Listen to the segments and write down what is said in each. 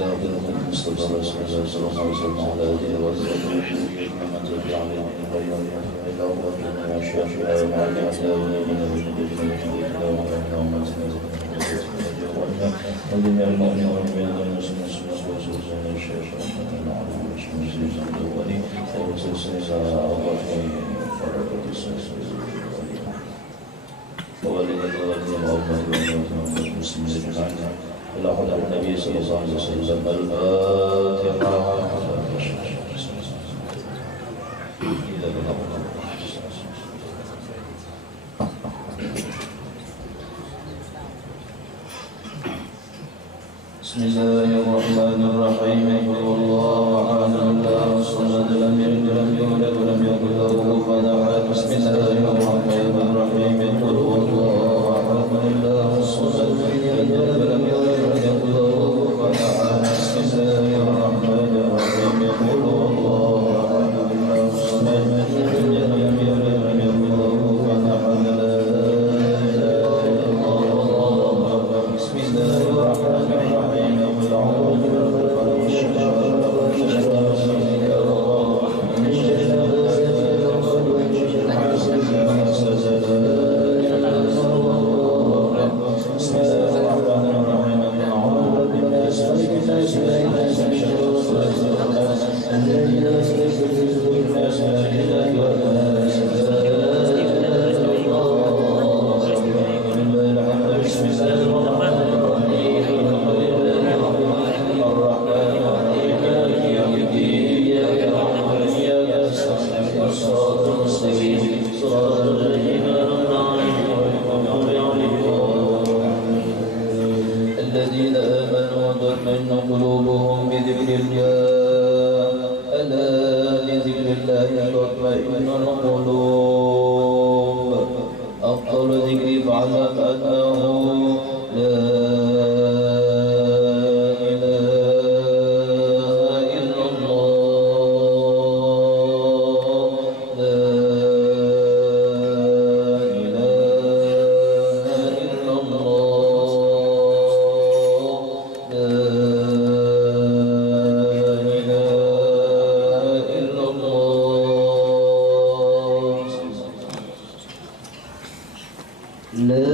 المصطفى رسول الله صلى الله عليه وسلم على هذه وصحبه ومن تبعهم بإحسان إلى يوم الدين وشافعنا وعلى آله وجميع المؤمنين والمؤمنات والمسلمين إلى حضرة النبي صلى الله عليه وسلم الفاتحة. بسم الله الرحمن الرحيم. قل هو الله أحد الله الصمد لم يلد ولم يولد ولم يكن له كفوا أحد. بسم الله الرحمن الرحيم. قل هو الله أحد الله الصمد لم يلد ولم يولد ولم يكن له كفوا أحد. بسم الله الرحمن الرحيم. قل هو الله أحد الله الصمد لم يلد ولم يولد ولم يكن له كفوا أحد. لا إله إلا الله والله أكبر. بسم الله الرحمن الرحيم. قل أعوذ برب الفلق والشر الذين آمنوا وتطمئن قلوبهم بذكر الله. ألا بذكر الله تطمئن القلوب. أفضل ذكر فاعلم أنه لا إله إلا الله. لا إله إلا الله. لا إله إلا الله. لا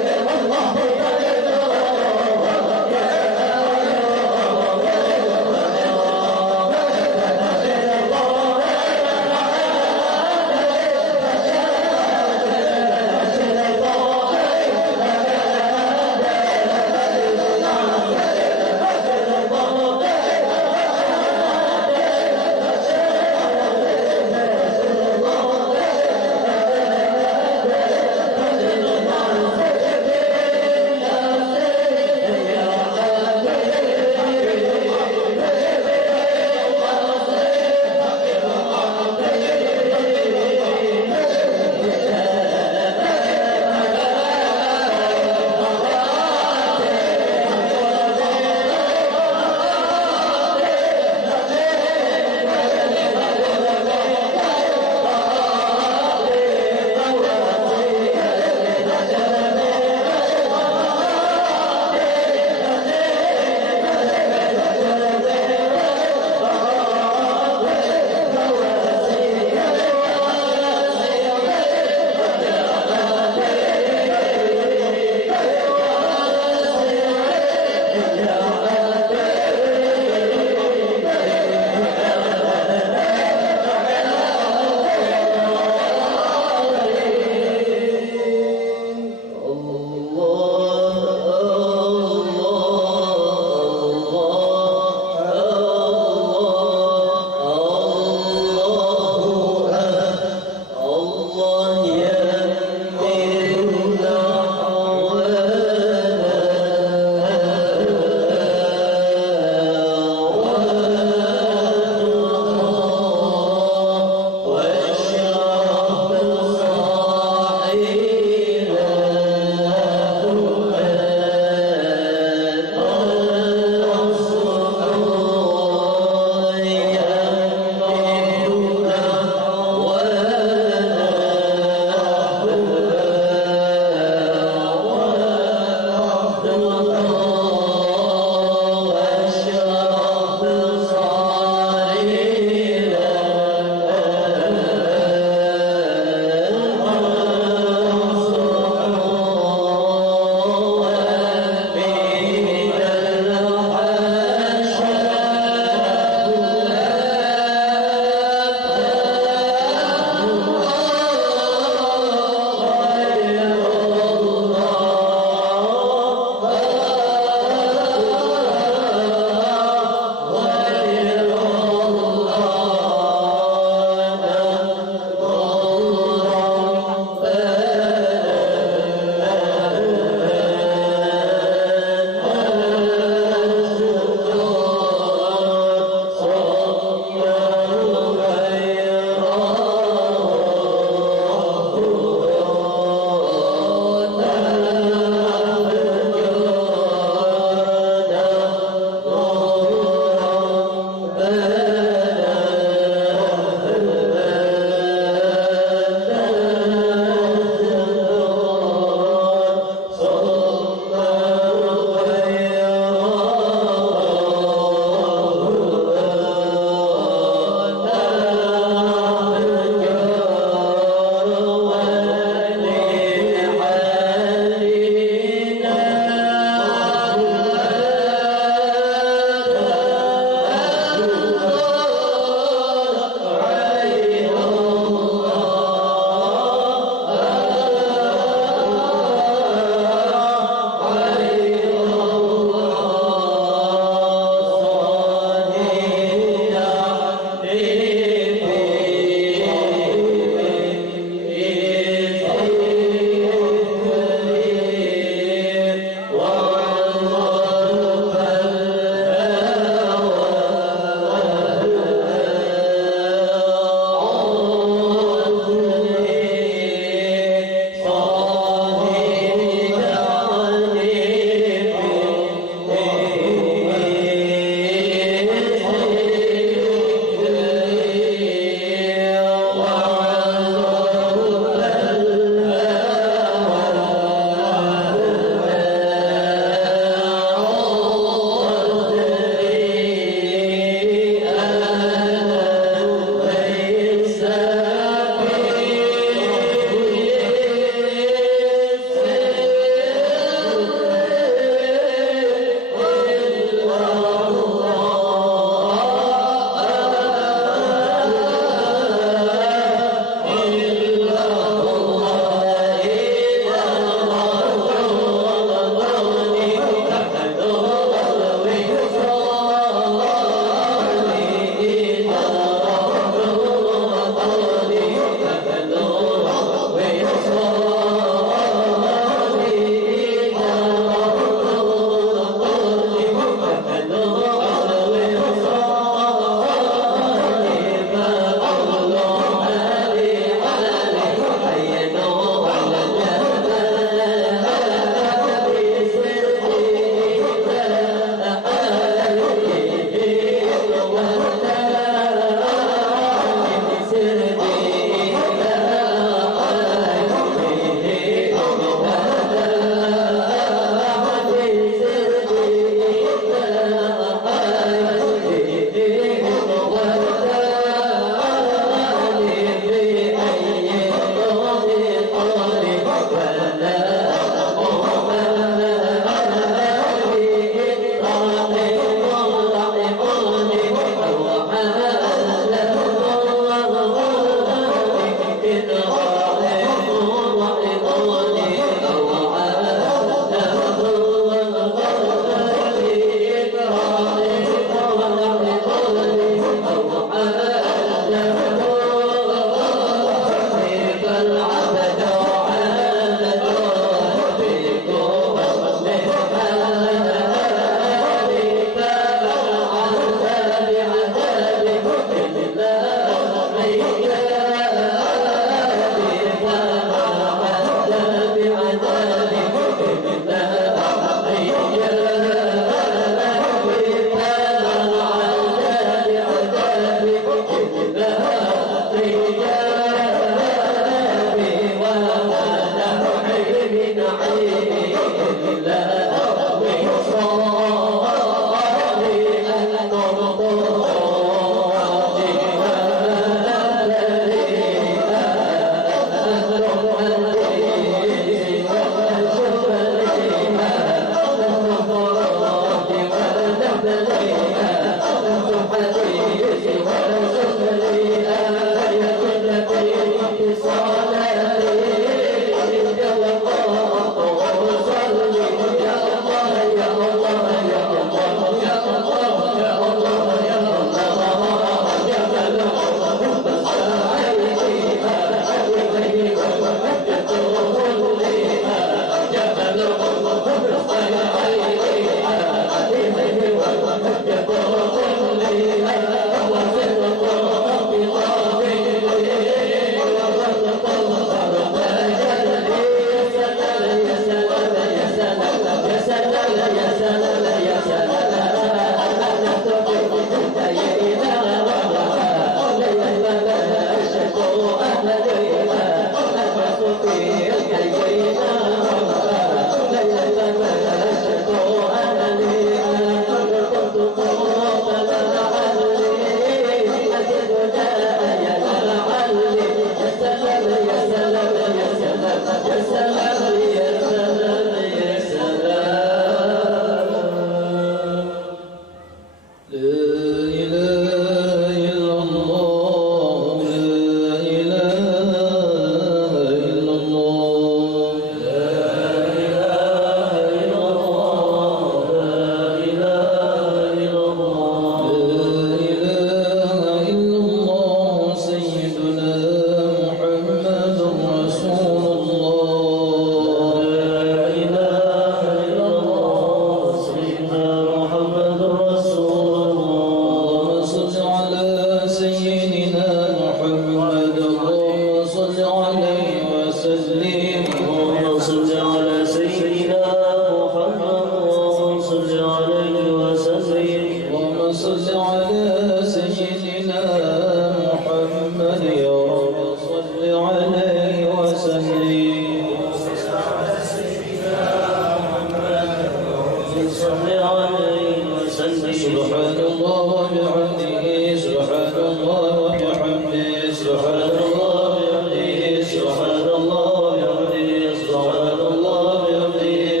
سبحان الله وبحمده سبحان الله وبحمده سبحان الله وبحمده سبحان الله وبحمده سبحان الله وبحمده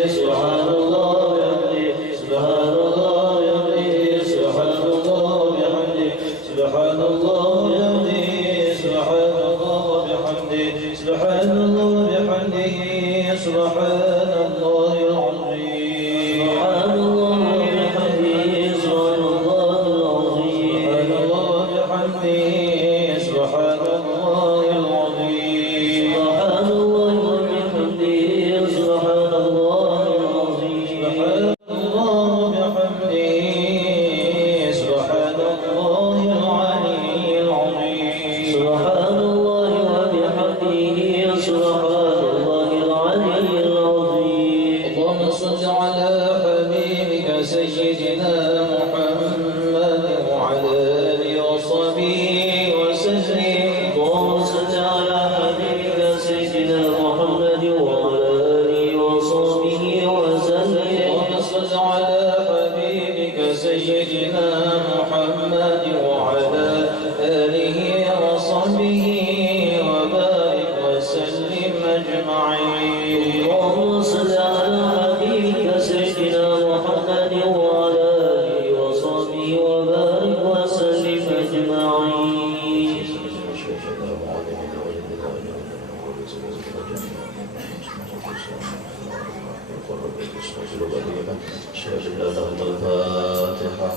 سبحان الله وبحمده سبحان الله وبحمده سبحان الله وبحمده سبحان الله وبحمده سبحان الله وبحمده سبحان الله وبحمده سبحان الله العظيم سبحان الله وبحمده سبحان الله العظيم سبحان الله العظيم سبحان الله وبحمده سبحان الله العظيم سبحان الله وبحمده سبحان الله العلي العظيم سبحان الله وبحمده سبحان الله العلي العظيم اللهم صل على حبيبك سيدنا محمد وعلى آله وصحبه وسلم اللهم صل على حبيبك سيدنا محمد وعلى آله وصحبه وسلم اللهم صل على حبيبك سيدنا محمد وعلى آله وصحبه وبارك وسلم أجمعين اللهم صل على حبيبك سيدنا محمد وعلى آله وصحبه وبارك وسلم أجمعين الفاتحة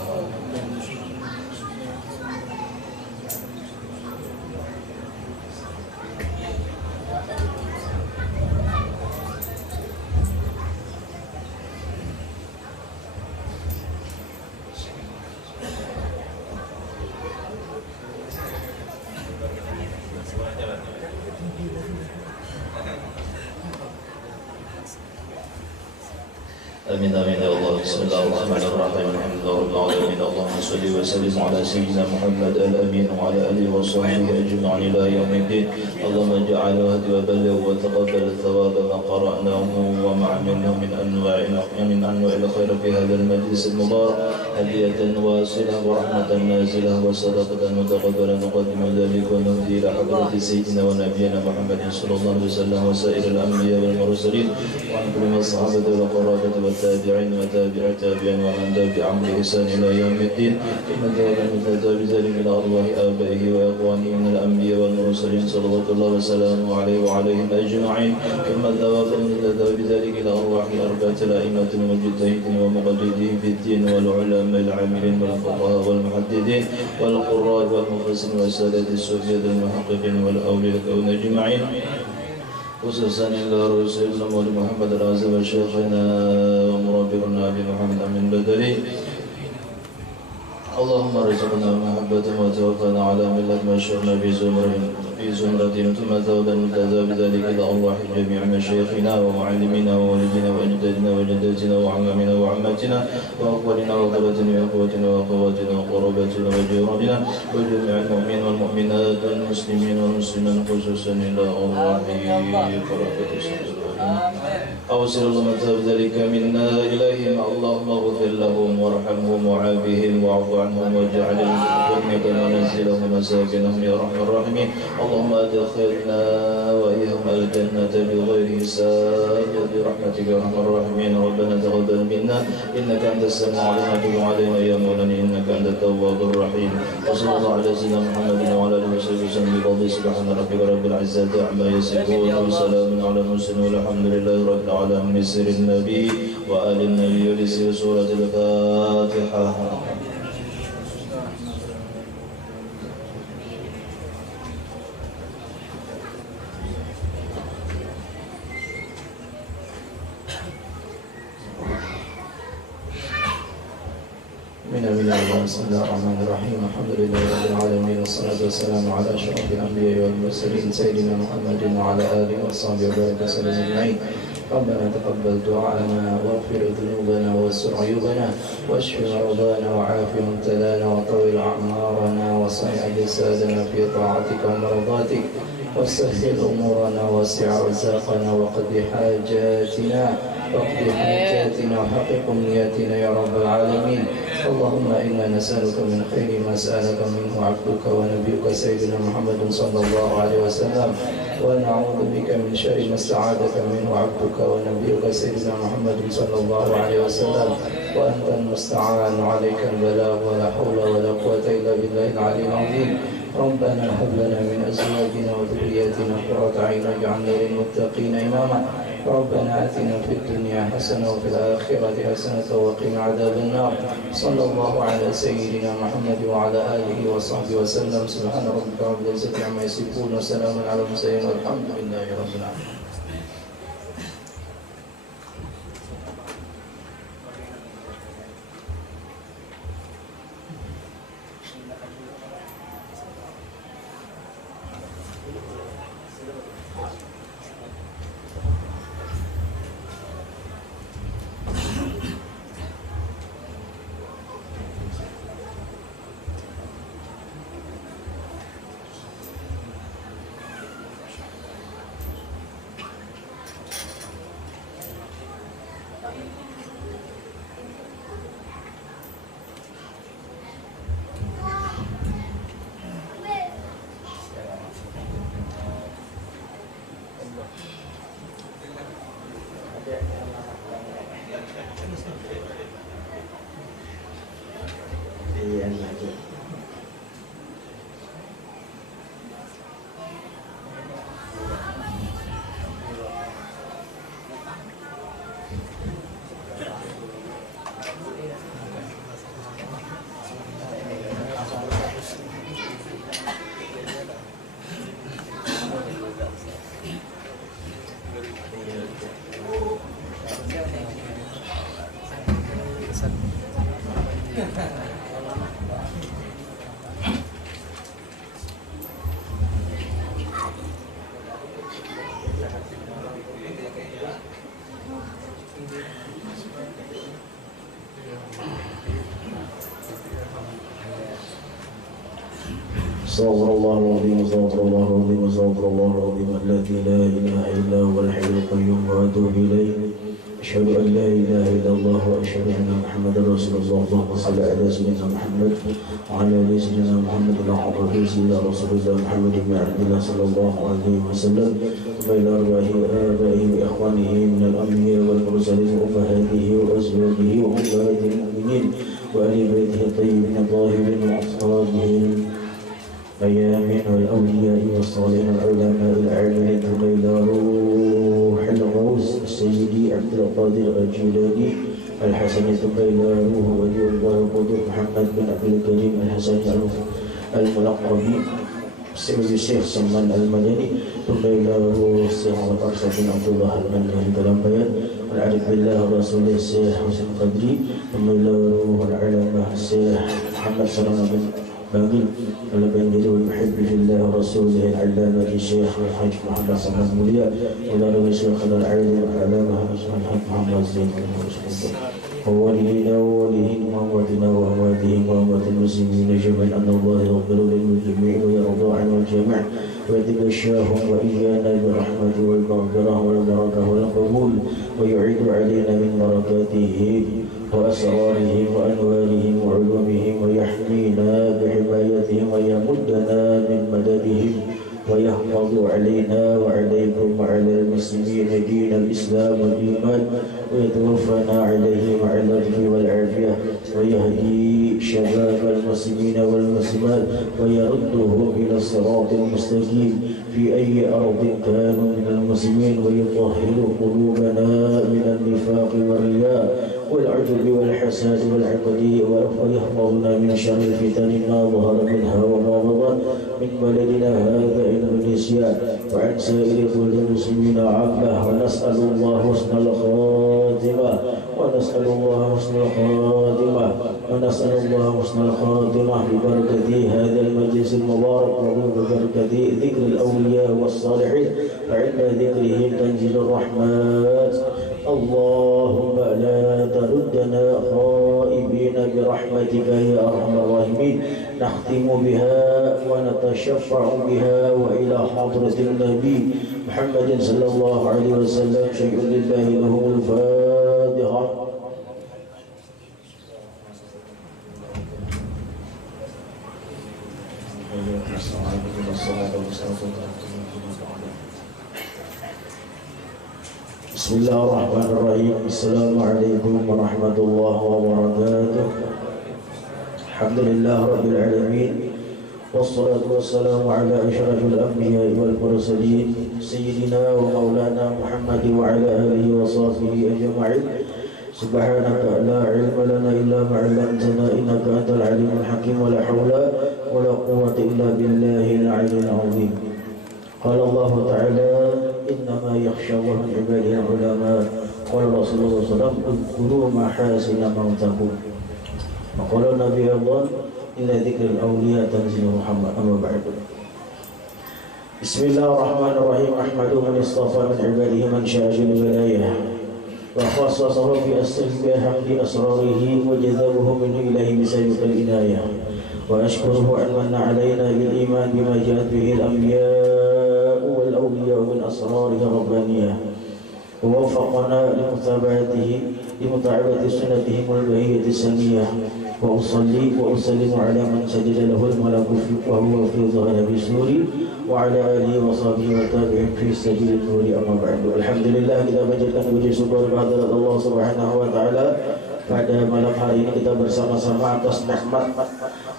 آمين آمين يا الله بسم الله الرحمن الرحيم الحمد لله رب العالمين اللهم صل وسلم على سيدنا محمد الأمين وعلى آله وصحبه أجمعين إلى يوم الدين اللهم اجعل وهدي وبلغ وتقبل الثواب ما قرأناه وما عملناه من أنواع الخير في هذا المجلس المبارك هدية واصلة ورحمة نازلة وصدقة متقبلة نقدم ذلك ونهدي إلى حضرة سيدنا ونبينا محمد صلى الله عليه وسلم وسائر الأنبياء والمرسلين وعن كل من الصحابة والقرابة والتابعين وتابع التابعين ومن تبعهم بإحسان إلى يوم الدين إن ذلك بذلك إلى أرواح آبائه وإخوانه من الأنبياء والمرسلين صلوات الله وسلامه عليه وعليهم أجمعين ثم الثواب بذلك إلى أرواح أربعة الأئمة المجتهدين ومقلدين في الدين والعلماء العاملين والفقهاء والمحدثين والقراء والمفسرين والسادة السفياء المحققين والأولياء كون أجمعين خصوصا إلى رسول الله محمد العزيز وشيخنا ومربينا أبي محمد أمين بدري اللهم ارزقنا محبته وتوفنا على ملة ما شئنا في زمرة ثم توبا نتابع بذلك إلى أرواح جميع مشايخنا ومعلمينا ووالدنا وأجدادنا وجداتنا وعمامنا وعماتنا وأخواننا وأخواتنا وأخواتنا وأخواتنا وقراباتنا وجيراننا وجميع المؤمنين والمؤمنات والمسلمين والمسلمات خصوصا إلى أرواح بركة أوصل اللهم ذلك منا إليهم اللهم اغفر لهم وارحمهم وعافهم واعف عنهم واجعل جنة منازلهم مساكنهم يا أرحم الراحمين اللهم أدخلنا وإياهم الجنة بغير حساب برحمتك يا أرحم الراحمين ربنا تقبل منا إنك أنت السميع العليم وتب علينا يا مولانا إنك أنت التواب الرحيم وصلى الله على سيدنا محمد وعلى آله وصحبه وسلم بفضل سبحان ربك رب العزة عما يصفون وسلام على المرسلين والحمد لله رب العالمين بسر النبي وآل النبي ولسر سورة الفاتحة بسم الله الرحمن الرحيم الحمد لله رب العالمين والصلاة والسلام على أشرف الأنبياء والمرسلين سيدنا محمد وعلى آله وصحبه وبارك وسلم أجمعين ربنا تقبل دعاءنا واغفر ذنوبنا واستر عيوبنا واشف مرضانا وعاف مبتلانا وطول أعمارنا وصحح أجسادنا في طاعتك ومرضاتك وسهل أمورنا وسع رزاقنا وقضي حاجاتنا واقضي حاجات حاجاتنا وحقق أمنياتنا يا رب العالمين. اللهم إنا نسألك من خير ما سألك منه عبدك ونبيك سيدنا محمد صلى الله عليه وسلم، ونعوذ بك من شر ما استعاذك منه عبدك ونبيك سيدنا محمد صلى الله عليه وسلم، وأنت المستعان عليك البلاغ ولا حول ولا قوة إلا بالله العلي العظيم. ربنا هب لنا من أزواجنا وذرياتنا قرة أعين واجعلنا للمتقين إماما. ربنا آتنا في الدنيا حسنة وفي الآخرة حسنة وقنا عذاب النار. صلى الله على سيدنا محمد وعلى آله وصحبه وسلم. سبحان ربك رب العزة عما يصفون وسلام على المرسلين والحمد لله رب العالمين. استغفر الله العظيم استغفر الله العظيم استغفر الله العظيم الذي لا اله الا هو الحي القيوم واتوب اليه. اشهد ان لا اله الا الله واشهد ان محمدا رسول الله. اللهم صل على سيدنا محمد وعلى ال سيدنا محمد وعلى سيدنا رسول الله محمد بن عبد الله صلى الله عليه وسلم، والى ارواح ابائه واخوانه من الانبياء والمرسلين وامهاته وازواجه وامهات المؤمنين وال بيته الطيبين الطاهرين واصحابهم الأيامين والأولياء والصالحين العلماء العاملين إلى روح الغوث السيدي عبد القادر الجيلاني الحسني إلى روح ولي الله القدر محمد بن عبد الكريم الحسني الملقب سيد الشيخ سلمان المدني، ثم إلى روح الشيخ الأرشد بن عبد الله المدني كلام بيان والعارف بالله رسول الشيخ حسين قدري، ثم إلى روح العلماء الشيخ محمد سلمان بن باقي البندر والمحب في الله ورسوله العلامة الشيخ الحاج محمد صلى الله إلى روي الشيخ العالم العلامة الحاج محمد زين ووالدينا ووالدين وأمواتنا وأمواتهم وأموات المسلمين جميعا أن الله يغفر للجميع ويرضى عن الجميع ويتغشاهم وإيانا بالرحمة والمغفرة والبركة والقبول ويعيد علينا من بركاته وأسرارهم وأنوارهم وعلومهم ويحمينا بحمايتهم ويمدنا من مددهم ويحفظ علينا وعليكم وعلى المسلمين دين الإسلام والإيمان ويتوفنا عليه مع اللطف والعافية ويهدي شباب المسلمين والمسلمات ويردهم إلى الصراط المستقيم في أي أرض كانوا من المسلمين ويطهر قلوبنا من النفاق والرياء والعجب والحساد والعقد ويحفظنا من شر الفتن ما ظهر منها وما بطن من بلدنا هذا إندونيسيا وعن سائر كل المسلمين عامة ونسأل الله حسن الخاتمة ونسأل الله حسن الخاتمة ونسأل الله حسن الخاتمة ببركة هذا المجلس المبارك وببركة ذكر الأولياء والصالحين فعند ذكرهم تنزل الرحمات. اللهم لا تردنا خائبين برحمتك يا أرحم الراحمين. نختم بها ونتشفع بها وإلى حضرة النبي محمد صلى الله عليه وسلم شيء لله له الفاتحة. Bismillahirrahmanirrahim. Assalamualaikum warahmatullahi wabarakatuh. Alhamdulillah rabbil alamin. Wassalatu wassalamu ala asyrafil anbiya'i wal mursalin sayyidina wa maulana Muhammad wa ala alihi wa sahbihi ajma'in. Subhanaka la ilma lana illa ma 'allamtana innaka antal alimul hakim wa la haula wa la quwwata illa billahil 'aliyyil 'azim. Qala Allah ta'ala innama yakhsha Allah min ibadihi al-ulama. Qala Rasulullah sallallahu alaihi wasallam udhkuru mahasina mautakum. Wa qala Nabi Allah illa dzikrul awliya tanzilu Muhammad amma ba'du. Bismillahirrahmanirrahim. Ahmadu man istafa min ibadihi man syaa bil wilayah wa khassasahu bi asrihi hamdi asrarihi wa jazabahu minhu ilahi bi sayyidil inayah wa ashkuruhu an manna alaina bil iman bima ja'at bihi al anbiya wal awliya min asrarihi rabbaniyah wa waffaqana li mutaba'ati sunnatihi wal bahiyyati saniyah. Wa usalli wa usallimu ala man sajada lahu al-malaku wa huwa fi dhahri suri wa ala alihi wa sahbihi wa tabi'in fi sabil nuri amma ba'du. Alhamdulillah, kita panjatkan puji syukur kehadirat Allah Subhanahu wa taala. Pada malam hari ini kita bersama-sama atas nikmat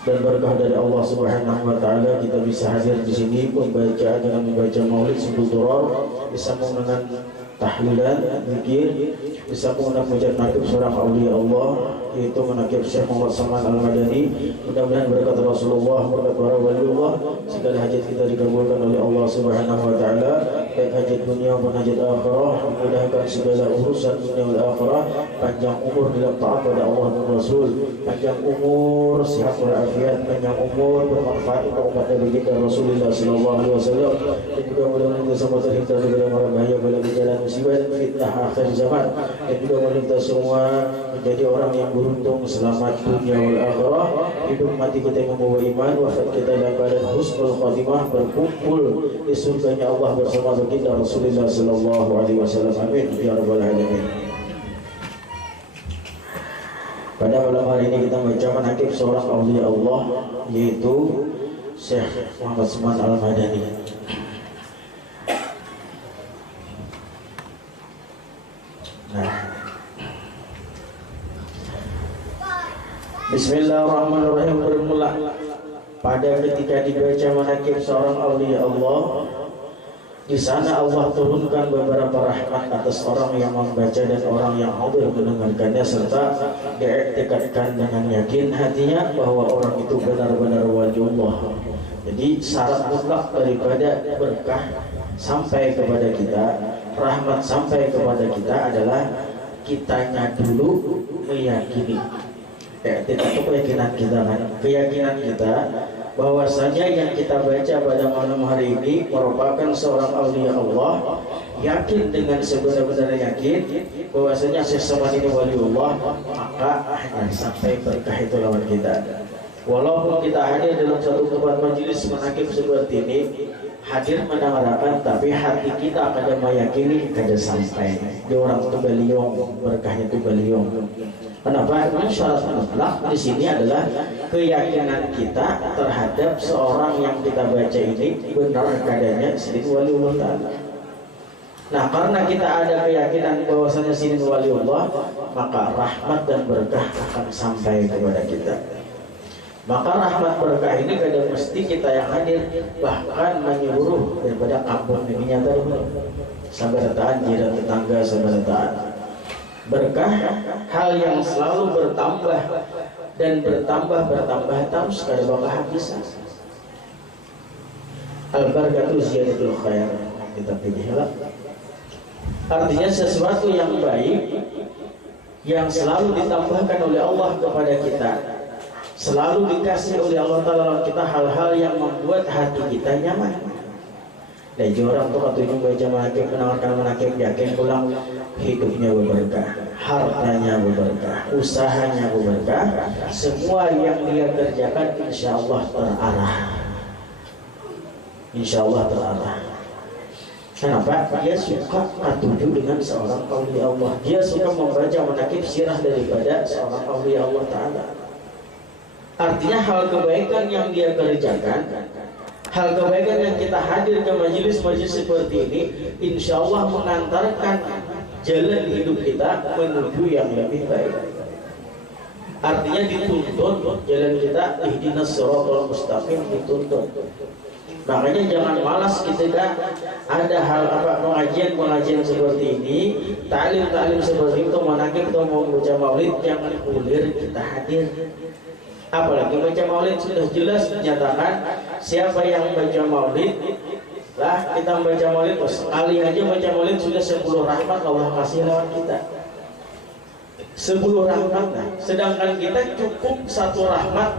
dan berkah dari Allah Subhanahu wa taala kita bisa hadir di sini dengan membaca Maulid Sibul Durar, disambung dengan tahlilan, zikir, disambung dengan pujian nakib seorang aulia Allah, yaitu menakib Syekh Muhammad Saman Al-Madani. Mudah-mudahan berkat Rasulullah, berkat para waliullah, segala hajat kita dikabulkan oleh Allah Subhanahu wa taala, baik hajat dunia maupun hajat akhirah. Mudahkan segala urusan dunia dan akhirah, panjang umur dalam taat pada Allah dan Rasul, panjang umur, sehat walafiat, panjang umur, bermanfaat untuk umat Nabi kita Rasulullah sallallahu alaihi wasallam, dan juga mudah-mudahan kita semua terhindar dari mara bahaya bala bencana musibah dan fitnah akhir zaman, dan juga mudah kita semua menjadi orang yang beruntung selamat dunia wal akhirah, hidup mati kita yang membawa iman, wafat kita dalam keadaan husnul khatimah, berkumpul di surganya Allah bersama baginda Rasulullah sallallahu alaihi wasallam. Amin ya rabbal alamin. Pada malam hari ini kita baca manaqib seorang aulia Allah, yaitu Syekh Muhammad Saman Al-Madani. Bismillahirrahmanirrahim. Bermula pada ketika dibaca manaqib seorang aulia Allah, di sana Allah turunkan beberapa rahmat atas orang yang membaca dan orang yang hadir mendengarkannya, serta diiktikadkan dengan yakin hatinya bahwa orang itu benar-benar waliullah. Jadi syarat mutlak daripada berkah sampai kepada kita, rahmat sampai kepada kita adalah kitanya dulu meyakini. Itu keyakinan kita, keyakinan kita bahwasanya yang kita baca pada malam hari ini merupakan seorang aulia Allah, yakin dengan sebenar-benar yakin bahwasanya Syekh ini waliullah, maka hanya sampai berkah itu lawan kita. Walaupun kita hadir dalam satu tempat majelis manaqib seperti ini, hadir mendengarkan, tapi hati kita kada meyakini kada sampai. Di orang itu beliau, berkahnya itu beliau. Kenapa? Karena syarat mutlak di sini adalah keyakinan kita terhadap seorang yang kita baca ini benar adanya sidin waliullah ta'ala. Nah, karena kita ada keyakinan bahwasanya sidin waliullah, maka rahmat dan berkah akan sampai kepada kita. Maka rahmat berkah ini kadang mesti kita yang hadir, bahkan menyeluruh daripada kampung ini nyata sabarataan, jiran tetangga sabarataan. Berkah hal yang selalu bertambah dan bertambah terus kada bakal habis. Al-barakatu ziyadatul khair, kita pilihlah. Artinya sesuatu yang baik yang selalu ditambahkan oleh Allah kepada kita, selalu dikasih oleh Allah Ta'ala kita hal-hal yang membuat hati kita nyaman. Dan orang tuh katanya baca manaqib, mendengarkan manaqib, yakin pulang hidupnya berberkah, hartanya berberkah, usahanya berberkah, semua yang dia kerjakan insya Allah terarah. Insya Allah terarah. Kenapa? Dia suka katuju dengan seorang aulia Allah. Dia suka membaca manaqib sirah daripada seorang aulia Allah Ta'ala. Artinya hal kebaikan yang dia kerjakan, Hal kebaikan yang kita hadir ke majelis-majelis seperti ini, insya Allah mengantarkan jalan hidup kita menuju yang lebih baik. Artinya dituntun jalan kita, ihdinas shiratal mustaqim, dituntun. Makanya jangan malas ketika ada hal pengajian seperti ini, ta'lim seperti itu, manakib atau mau baca maulid, jangan kulir kita hadir. Apalagi baca maulid sudah jelas menyatakan siapa yang baca maulid lah kita baca maulid, sekali aja baca maulid sudah 10 rahmat Allah kasih lawan kita. 10 rahmat, nah, sedangkan kita cukup 1 rahmat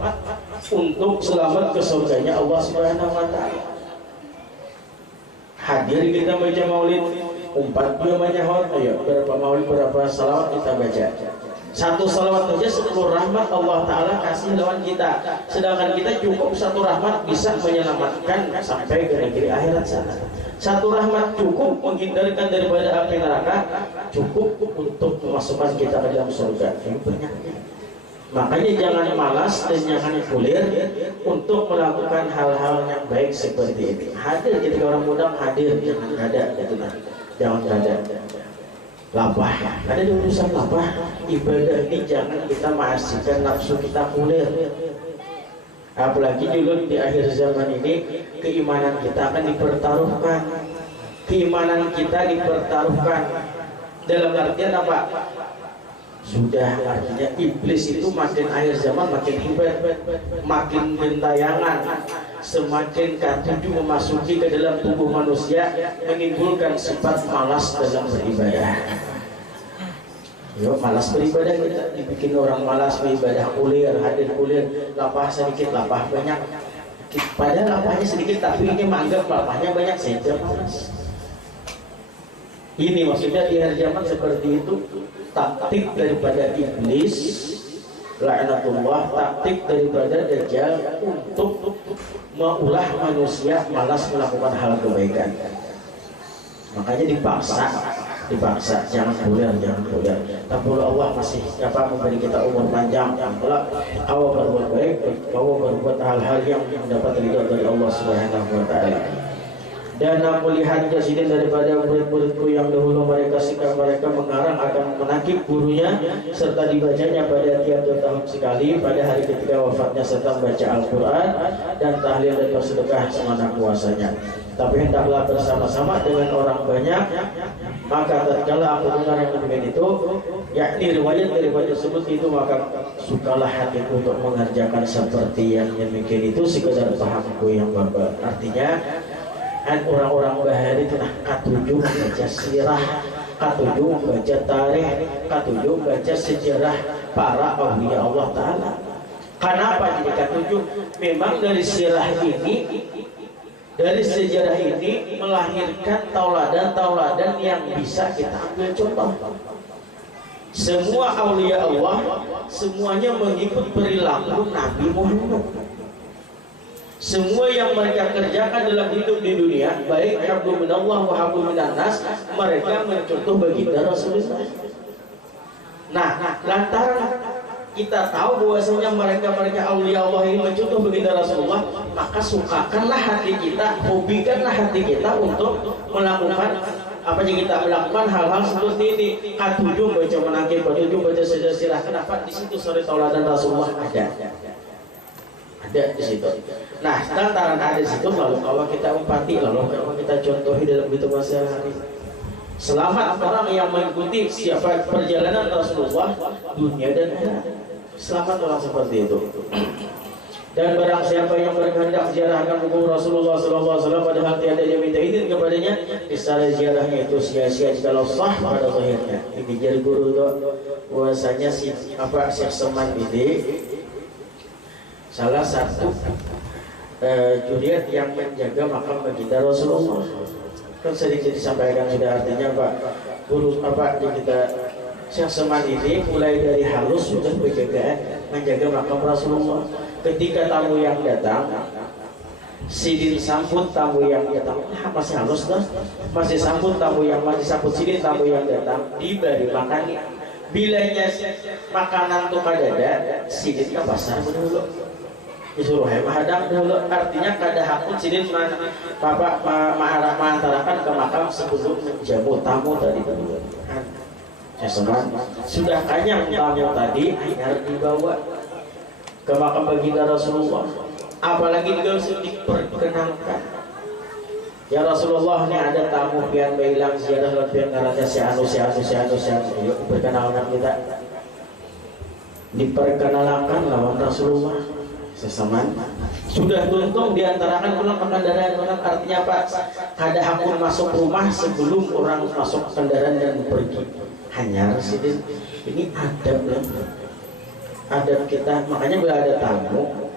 untuk selamat ke surganya Allah Subhanahu wa taala. Hadir kita baca maulid, umpat dia banyak hal, ayo berapa maulid berapa salawat kita baca. 1 salawat saja 10 rahmat Allah taala kasih lawan kita. Sedangkan kita cukup 1 rahmat bisa menyelamatkan sampai ke negeri akhirat sana. 1 rahmat cukup menghindarkan daripada api neraka, cukup untuk memasukkan kita ke dalam surga. Yang banyaknya. Makanya jangan malas dan jangan kulir untuk melakukan hal-hal yang baik seperti ini. Hadir ketika orang muda hadir, jangan ada, jangan ada. Lapah, ada di urusan lapah. Ibadah ini jangan kita mengasihkan nafsu kita kulir. Apalagi dulu di akhir zaman ini keimanan kita akan dipertaruhkan. Keimanan kita dipertaruhkan dalam artian apa? Sudah, artinya iblis itu makin akhir zaman makin hebat, makin gentayangan, semakin katuju memasuki ke dalam tubuh manusia, menimbulkan sifat malas dalam beribadah. Yo, malas beribadah kita dibikin orang malas beribadah, kulir, hadir kulir, lapah sedikit, lapah banyak. Padahal lapahnya sedikit, tapi ini menganggap lapahnya banyak, saya malas. Ini maksudnya di akhir zaman seperti itu, taktik daripada iblis, la'natullah, taktik daripada dajjal untuk mengulah manusia malas melakukan hal kebaikan. Makanya dipaksa, jangan kulir. Tapi Allah masih memberi kita umur panjang. Kalau kau berbuat baik, kau berbuat hal-hal yang mendapat ridha dari Allah Subhanahu wa taala. Dan melihat presiden daripada murid-muridku yang dahulu mereka mengarang akan menakib gurunya serta dibacanya pada tiap 2 tahun sekali pada hari ketika wafatnya serta membaca Al-Quran dan tahlil dan bersedekah semana kuasanya. Tapi hendaklah bersama-sama dengan orang banyak. Maka tatkala aku dengar yang demikian itu, yakni riwayat daripada tersebut itu, maka sukalah hatiku untuk mengerjakan seperti yang demikian itu sekadar pahamku yang babak. Artinya orang-orang bahari itu katujuh baca sirah, katujuh baca tarikh, katujuh baca sejarah para awliya Allah Ta'ala. Kenapa jadi katujuh? Memang dari sirah ini, dari sejarah ini melahirkan tauladan-tauladan yang bisa kita ambil contoh. Semua awliya Allah semuanya mengikut perilaku Nabi Muhammad. Semua yang mereka kerjakan dalam hidup di dunia, baik hablu minallah wa hablu minan nas, mereka mencontoh baginda Rasulullah. Nah, lantaran kita tahu bahwasanya mereka aulia Allah ini mencontoh baginda Rasulullah, maka sukakanlah hati kita, hobikanlah hati kita untuk melakukan apa yang kita melakukan hal-hal seperti ini. Katujuh baca menakib, katujuh baca sejarah. Kenapa di situ sore tauladan Rasulullah ada di situ. Nah, lantaran ada di situ, lalu kalau kita umpati, lalu kalau kita contohi dalam hidup sehari-hari. Selamat orang yang mengikuti siapa perjalanan Rasulullah dunia dan akhirat. Selamat orang seperti itu. Dan barang siapa yang berkehendak ziarahkan kubur Rasulullah SAW padahal tiada dia minta izin kepadanya, niscaya ziarahnya itu sia-sia jikalau sah pada zahirnya. Ini jadi guru itu bahwasanya Syekh Seman ini salah satu juriat yang menjaga makam baginda Rasulullah. Kan sedikit disampaikan sudah, artinya Pak guru yang kita Syekh Seman ini mulai dari halus sudah menjaga makam Rasulullah. Ketika tamu yang datang, sidin sambut tamu yang datang, masih halus kan? Masih sambut sidin tamu yang datang, diberi makan. Bilanya makanan itu kadada, sidin ke pasar dulu. disuruh hadang dulu, artinya kada hakun sidin bapak mengantarakan ke makam sebelum jamu tamu tadi. Ya teman, sudah kanyang tamu tadi harus dibawa ke makam baginda Rasulullah, apalagi diperkenankan. Ya Rasulullah, ini ada tamu pian bailang ziarah pian ngaranya si anu, yuk perkenalan kita. Diperkenalkan lawan Rasulullah sesaman sudah tuntung diantarakan pulang ke kendaraan, artinya apa? Kada hakun masuk rumah sebelum orang masuk kendaraan dan pergi. Hanya sidin ini adab lah, adab kita. Makanya bila ada tamu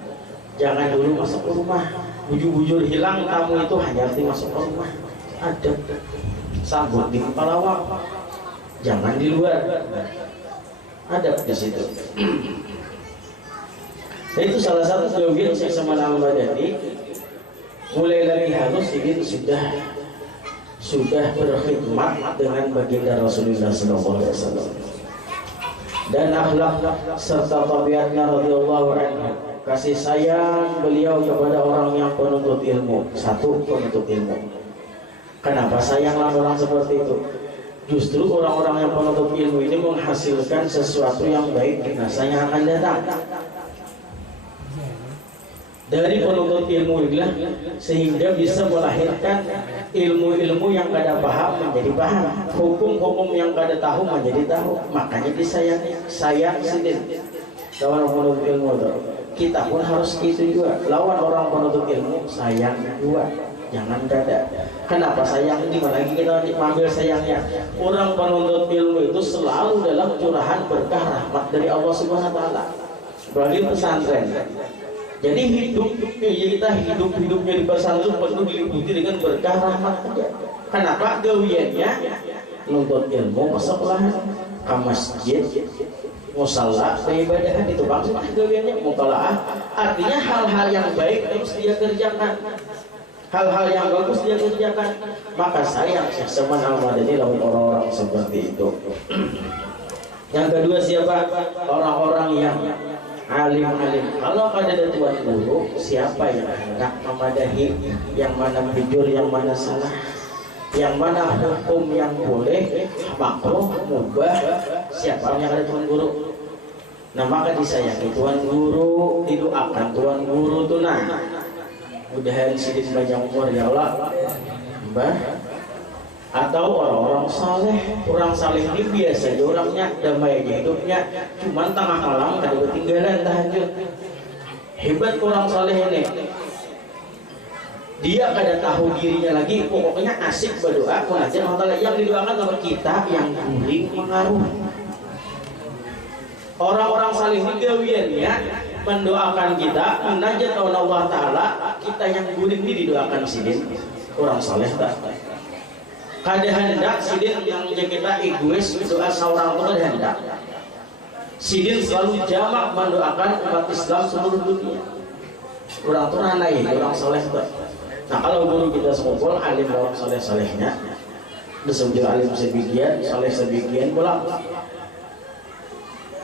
jangan dulu masuk ke rumah, bujur-bujur hilang tamu itu hanya masuk ke rumah. Adab, sambut di kepala, jangan di luar. Adab di situ. Nah, itu salah satu kemudian saya sama Al-Madani mulai lagi halus ini sudah berkhidmat dengan baginda Rasulullah SAW dan akhlak serta tabiatnya radhiyallahu anhu, kasih sayang beliau kepada orang yang penuntut ilmu. Satu, penuntut ilmu. Kenapa sayanglah orang seperti itu? Justru orang-orang yang penuntut ilmu ini menghasilkan sesuatu yang baik di masa yang akan datang. Dari penuntut ilmu inilah sehingga bisa melahirkan ilmu-ilmu yang kada paham menjadi paham, hukum-hukum yang kada tahu menjadi tahu. Makanya disayangi, sayang sidin lawan penuntut ilmu itu. Kita pun harus itu juga, lawan orang penuntut ilmu sayang juga, jangan kada. Kenapa sayang? Gimana lagi kita mengambil sayangnya? Orang penuntut ilmu itu selalu dalam curahan berkah rahmat dari Allah Subhanahu wa taala. Bagi pesantren. Jadi hidupnya di pesantren penuh diliputi dengan berkah rahmat saja. Kenapa? Gawiannya nuntut ilmu, masuklah ke masjid, musalla, peribadahan, itu maksudnya gawiannya mutalaah. Artinya hal-hal yang baik harus dia kerjakan, hal-hal yang bagus dia kerjakan. Maka sayang Syekh Al-Madani lawan orang-orang seperti itu. Yang kedua siapa? Orang-orang yang alim-alim. Kalau ada tuan guru, siapa yang hendak memadahi yang mana jujur, yang mana salah, yang mana hukum yang boleh, makruh, mubah, siapa yang ada tuan guru? Nah, maka disayangi tuan guru, didoakan tuan guru tuh. Nah, mudahan sidin panjang umur ya Allah, mbah. Atau orang-orang saleh ini biasanya orangnya damai aja hidupnya, cuman tengah malam kada ketinggalan tahajud. Hebat orang saleh ini, dia kada tahu dirinya lagi, pokoknya asik berdoa. Munajat Allah yang didoakan sama kita yang guling mengaruh. Orang-orang saleh ini gawiannya mendoakan kita, munajat Allah Taala, kita yang guling ini didoakan sidin. Orang saleh tak kada hendak sidin yang kita egois doa seorang itu kada hendak. Sidin selalu jamak mendoakan umat Islam seluruh dunia. Orang tu ranai, orang soleh tu. Nah, kalau guru kita sekumpul alim orang soleh-solehnya, disebut alim sebagian, soleh sebagian pula.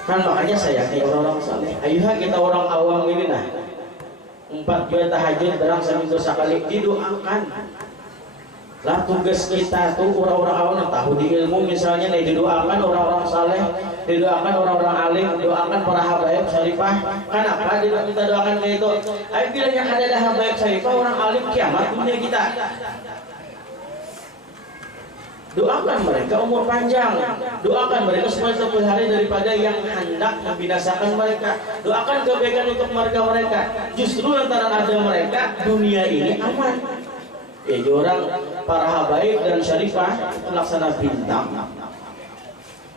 Kan makanya saya orang-orang soleh. Ayuh kita orang awam ini nah, 4 jam tahajud barang seminggu sekali didoakan. Lah tugas kita tuh orang-orang awam yang tahu di ilmu, misalnya nih didoakan orang-orang saleh, didoakan orang-orang alim, didoakan para habaib syarifah. Kenapa kita doakan kayak itu? Ayo bilangnya ada habaib syarifah, orang alim kiamat dunia kita. Doakan mereka umur panjang, doakan mereka supaya setiap hari daripada yang hendak membinasakan mereka. Doakan kebaikan untuk mereka. Justru lantaran ada mereka, dunia ini aman. Ya, orang para habaib dan syarifah melaksana bintang.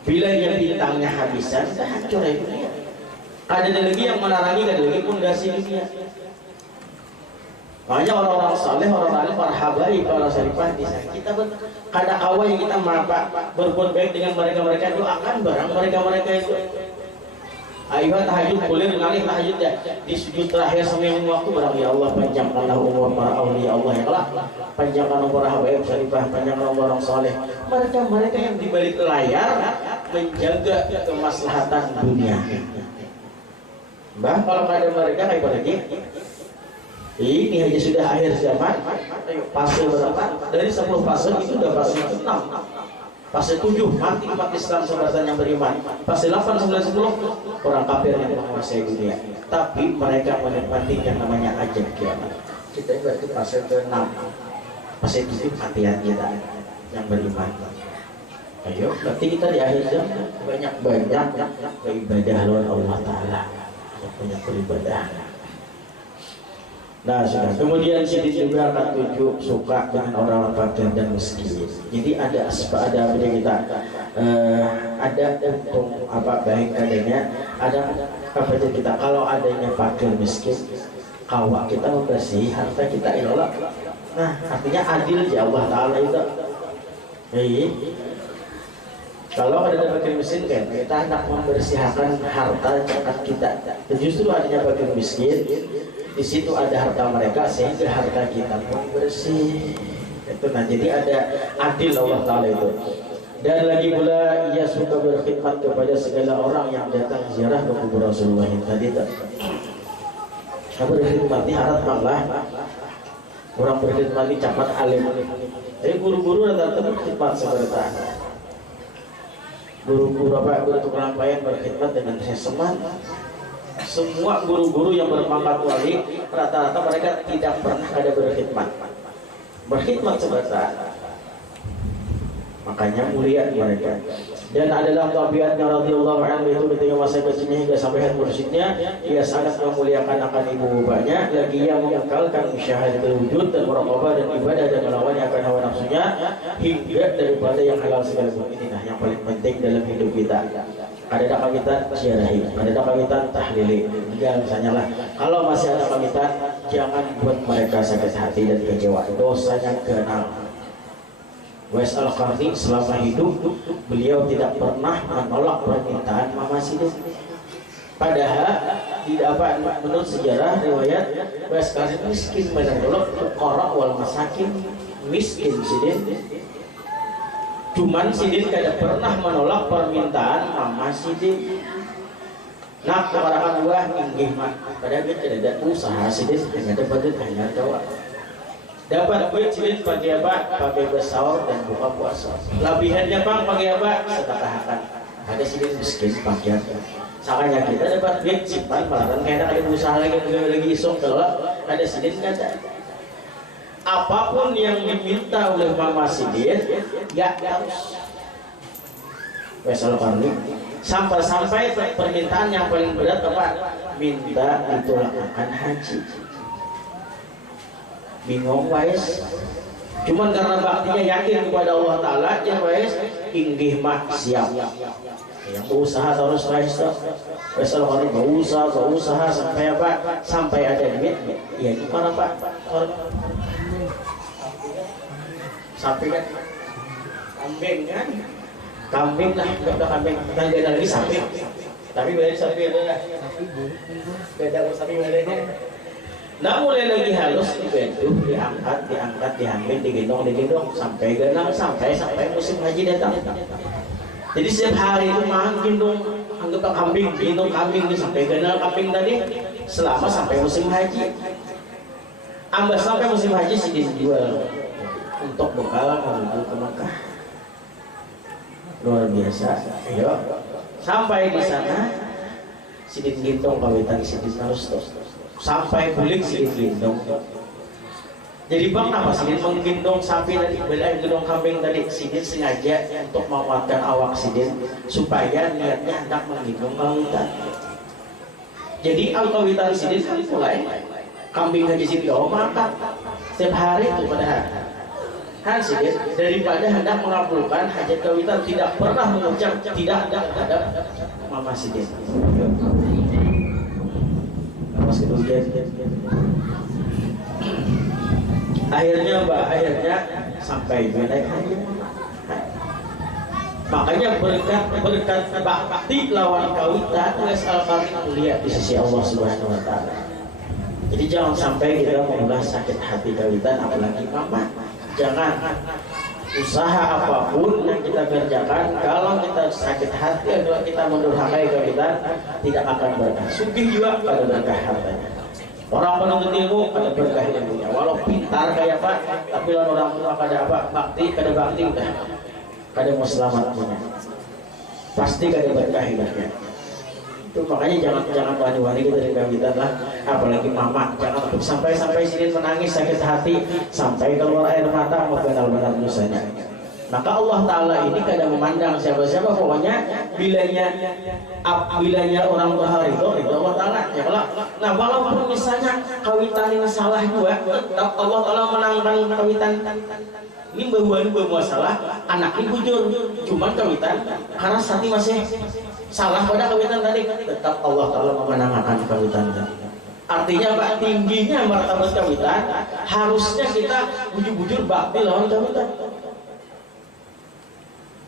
Bila yang bintangnya habisan, dah hancur dunia. Ada lagi yang menarangi, ada lagi pondasi dunia. Makanya orang-orang saleh, orang-orang para habaib, para syarifah kita kada awal yang kita berbuat baik dengan mereka doakan barang mereka itu. Ayo tahajud boleh ngalih tahajud ya di sujud terakhir seminggu waktu barang ya Allah panjangkanlah umur para aulia Allah ya Allah, panjangkan umur habaib syarifah, panjangkan umur orang saleh. Mereka yang di balik layar menjaga kemaslahatan dunia. Mbah, kalau nggak ada mereka kayak lagi. Ini aja sudah akhir zaman. Fase berapa? Dari 10 fase itu udah fase 6. Fase 7 mati umat Islam sebagian yang beriman. Fase 8, 9, 10 orang kafir yang menguasai dunia. Tapi mereka menikmati yang namanya ajal kiamat. Kita berarti fase ke-6. Fase 7 kematian kita yang beriman. Ayo, berarti kita di akhir zaman banyak-banyak beribadah lawan Allah Ta'ala. Banyak beribadah. Nah, sudah. Kemudian Sidin juga akan tunjuk suka dengan orang-orang fakir dan miskin. Jadi ada apa kita ada untung apa baik adanya, ada apa aja kita kalau adanya fakir miskin, kawak kita membersih, harta kita ilola. Nah, artinya adil ya Allah Ta'ala itu. Kalau ada fakir miskin kan kita hendak membersihkan harta zakat kita. Dan justru adanya fakir miskin di situ ada harta mereka sehingga harta kita pun bersih. Itu nah jadi ada adil Allah Ta'ala itu. Dan lagi pula ia suka berkhidmat kepada segala orang yang datang ziarah ke kubur Rasulullah tadi tak. Berkhidmat ini harap malah orang berkhidmat ini cepat alim. Jadi guru-guru rata-rata berkhidmat sebentar. Guru-guru apa guru tukang lampayan berkhidmat dengan seseman. Semua guru-guru yang berpangkat wali rata-rata mereka tidak pernah ada berkhidmat sebentar. Makanya mulia mereka. Dan adalah tabiatnya radhiyallahu anhu itu ketika masa kecilnya hingga sampai hari mursyidnya ia sangat memuliakan akan ibu bapaknya, lagi ia mengekalkan musyahadatul wujud dan muraqabah dan ibadah dan melawannya akan hawa nafsunya hingga daripada yang halal sekalipun. Ini nah yang paling penting dalam hidup kita. Ada kamitan ziarahi, ada kamitan tahlili. Jangan misalnya lah, kalau masih ada kamitan jangan buat mereka sakit hati dan kecewa. Dosanya kenal. Wes Al-Qarni selama hidup beliau tidak pernah menolak permintaan Mama Sidin. Padahal tidak apa menurut sejarah riwayat Wes Al-Qarni miskin benar dulu fuqara wal masakin miskin Sidin. Cuman Sidin tidak pernah menolak permintaan Mama Sidin. Nah kepada kedua inggih mah padahal dia tidak ada usaha Sidin hanya dapat hanya jawab. Dapat duit Sidin pakai apa? Pakai besar dan buka puasa. Lebihannya bang pakai apa? Sedekahkan. Ada Sidin miskin pakaian. Sakanya kita dapat duit simpan malahan kayak ada usaha lagi isok kalau ada Sidin kata. Apapun yang diminta oleh Mama Sidin, ya harus. Wesal Parli. Sampai permintaan yang paling berat apa? Minta ditolakkan haji. Bingung wais, cuman karena baktinya yakin kepada Allah Ta'ala ya wais, inggih mak siap yang berusaha terus wais besok hari berusaha sampai apa sampai ada duit ya itu para pak sampai kan kambing lah udah kambing kita beda lagi sapi tapi beda sapi beda sapi bedanya. Nah mulai lagi halus dibentuk, diangkat, diambil, digendong sampai genang, sampai musim haji datang. Jadi setiap hari itu makan gendong, anggap kambing, gendong kambing sampai genang kambing tadi, selama sampai musim haji. Ambil sampai musim haji sih dijual untuk bekal menuju ke Mekah. Luar biasa. Ayo, sampai di sana, Sidin gendong kawitan Sidin harus sampai bulik Sidin gendong. Jadi bang apa Sidin menggendong sapi tadi, belain gendong kambing tadi Sidin sengaja untuk menguatkan awak Sidin supaya niatnya hendak menggendong kawitan. Jadi kawitan Sidin kan mulai kambing haji Sidin makan setiap hari itu padahal kan Sidin daripada hendak mengabulkan hajat kawitan tidak pernah mengucap tidak ada Mama Sidin. Akhirnya sampai naik haji. Makanya berkat bakti lawan kawitan Wes Al-Qarni mulia di sisi Allah Subhanahu wa taala. Jadi jangan sampai kita mengulas sakit hati kawitan apalagi mama. Jangan. usaha apapun yang kita kerjakan, kalau kita sakit hati, kalau kita mendurhakai kawitan, tidak akan berkah. Sugih juga pada berkah hartanya. Orang penuntut ilmu pada berkah ilmunya, walau pintar kayak apa, tapi lawan orang tua kada apa, kada bakti udah kada mau selamat punya, pasti kada berkah hidupnya. Itu makanya jangan wani-wani kita dari kawitan lah, apalagi mama, jangan sampai sini menangis sakit hati, sampai keluar air mata, mau benar-benar dosanya. Maka Allah Ta'ala ini kadang memandang siapa-siapa, pokoknya bilanya orang berharido itu Allah Ta'ala ya. Nah walaupun misalnya kawitan ini salah juga, tetap Allah Ta'ala menangkan kawitan ini bermasalah, anak ini bujur, cuman kawitan karena hati masih salah pada kawitan tadi, tetap Allah Ta'ala memenangkan kawitan tadi. Artinya Pak, tingginya martabat kawitan, harusnya kita bujur-bujur bakti lawan kawitan.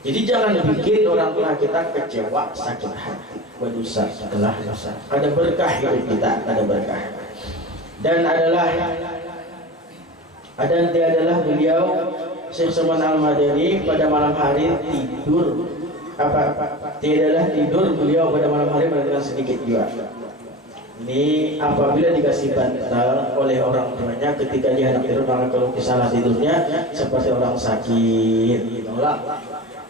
Jadi jangan bikin orang tua kita kecewa, sakit hati, berdosa setelah dosa. Ada berkah hidup kita, ada berkah. Dan adalah beliau Syekh Salman Al-Madani pada malam hari tidur tiadalah tidur beliau pada malam hari dengan sedikit juga. Ini apabila dikasih bantal oleh orang tuanya ketika dia hendak tidur, maka kalau salah tidurnya seperti orang sakit gitu lah.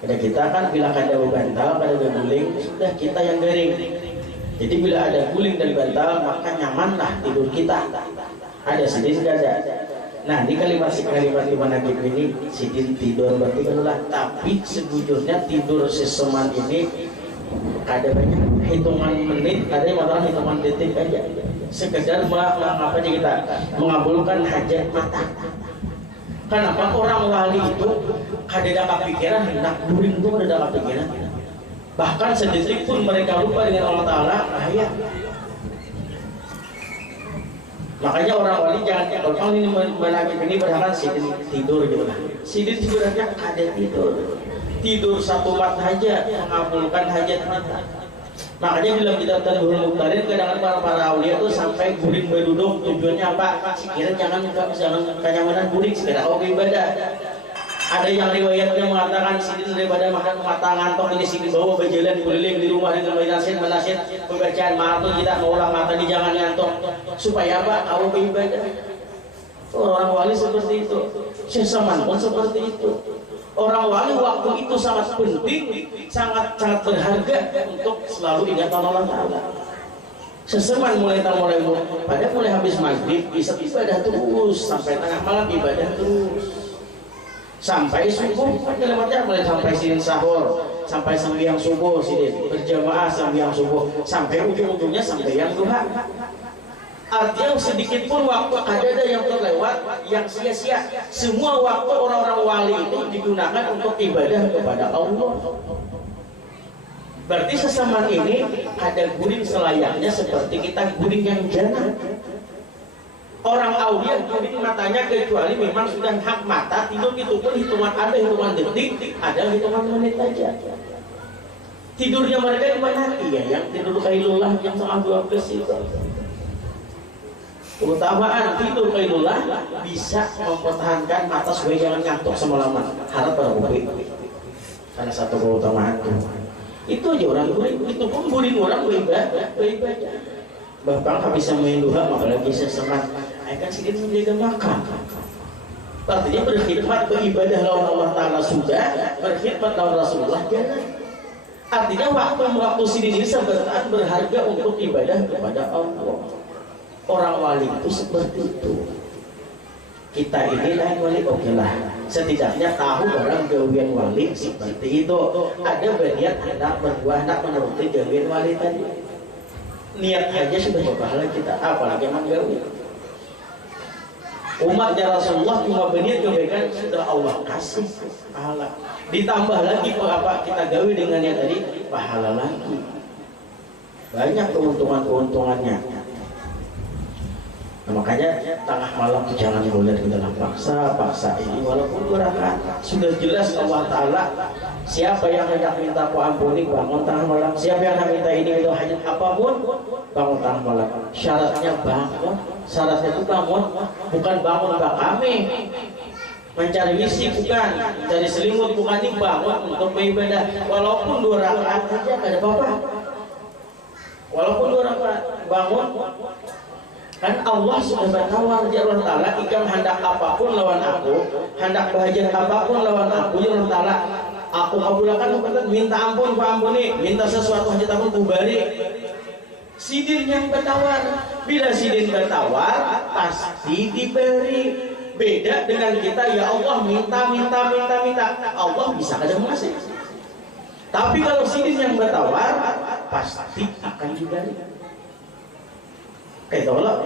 Pada kita kan bila ada bantal, pada guling, sudah kita yang garing. Jadi bila ada guling dari bantal, maka nyamanlah tidur kita. Ada sidin ada. Nah di kalimat di manakib ini sidin tidur berarti kanulah. Tapi sejujurnya tidur seseman ini ada banyak hitungan menit, ada yang masalah hitungan detik aja. Sekedar mengapa kita mengabulkan hajat mata. Kenapa orang wali itu kada pikiran hendak guring itu kada pikiran, bahkan sedetik pun mereka lupa dengan Allah Ta'ala bahaya. Makanya orang wali jangan kalau ini menakib ini berharap sidin tidur gitu lah. Sidin tidur aja kada tidur satu mat aja mengabulkan hajat mata. Makanya dalam kitab Tadbirul Muqtarin kadang-kadang para aulia itu sampai guring berduduk, tujuannya apa? Sekiranya jangan kenyamanan guring, sekiranya kau ibadah. Ada yang riwayatnya mengatakan sidin daripada makan mata ngantok ini sidin bawa berjalan keliling di rumah dengan menasid pembacaan maaf kita mengulang mata di jangan ngantok supaya apa? Kau beribadah. Orang wali seperti itu, Syekh Salman pun seperti itu. Orang wali waktu itu sangat penting, sangat berharga untuk selalu ingat Allah Ta'ala. Seseman mulai habis maghrib bisa ibadah terus sampai tengah malam ibadah terus sampai subuh. Mulai sampai sidin sahur, sampai sembahyang subuh sidin berjamaah sembahyang subuh, sampai ujung-ujungnya sampai yang duha. Artinya sedikit pun waktu ada yang terlewat yang sia-sia. Semua waktu orang-orang wali itu digunakan untuk ibadah kepada Allah. Berarti sesaman ini ada guring selayaknya seperti kita guring yang jana. Orang aulia guring matanya kecuali memang sudah hak mata, tidur itu pun hitungan detik, ada hitungan menit aja. Tidurnya mereka yang mana? Iya, yang tidur kailullah yang setengah 12 itu. Keutamaan tidur kailullah bisa mempertahankan mata supaya jangan ngantuk semalaman. Harap pada kopi. Karena satu keutamaan itu aja orang guring. Itu pun guring orang beribadah. Bahkan bisa main duha, apalagi seseman. Akan sedikit menjaga makan. Artinya berkhidmat beribadah lawan Allah Ta'ala sudah, berkhidmat lawan Rasulullah jangan. Artinya waktu sedikit ini sebentar berharga untuk ibadah kepada Allah. Orang wali itu seperti itu. Kita ini lain wali, oke lah. Setidaknya tahu orang gawian wali seperti itu. Ada berniat hendak berbuah, hendak menuruti gawian wali tadi. Niat aja sudah berpahala kita, apalagi menggawi. Umatnya Rasulullah cuma berniat kebaikan sudah Allah kasih pahala. Ditambah lagi apa kita gawi dengan yang tadi pahala lagi. Banyak keuntungannya. Nah, makanya tengah malam jangan boleh kita paksa ini walaupun 2 rakaat. Sudah jelas Allah Ta'ala siapa yang hendak minta ampuni bangun tengah malam, siapa yang hendak minta ini itu hajat apapun bangun tengah malam. Syaratnya itu bangun, bukan bangun Pak kami. mencari misi bukan, mencari selimut bukan, dibangun untuk beribadah. Walaupun 2 rakaat saja tidak ada apa-apa. Walaupun 2 rakaat bangun, kan Allah sudah bertawar ya Allah Ta'ala, ikam hendak apapun lawan aku, hendak bahagia apapun lawan aku ya Allah Ta'ala, aku kabulkan, minta ampun ku ampuni, minta sesuatu hajat aku ku bari. Sidin yang bertawar, bila sidin bertawar pasti diberi. Beda dengan kita, ya Allah minta, Allah bisa kadang masih. Tapi kalau sidin yang bertawar pasti akan diberi. Kayak orang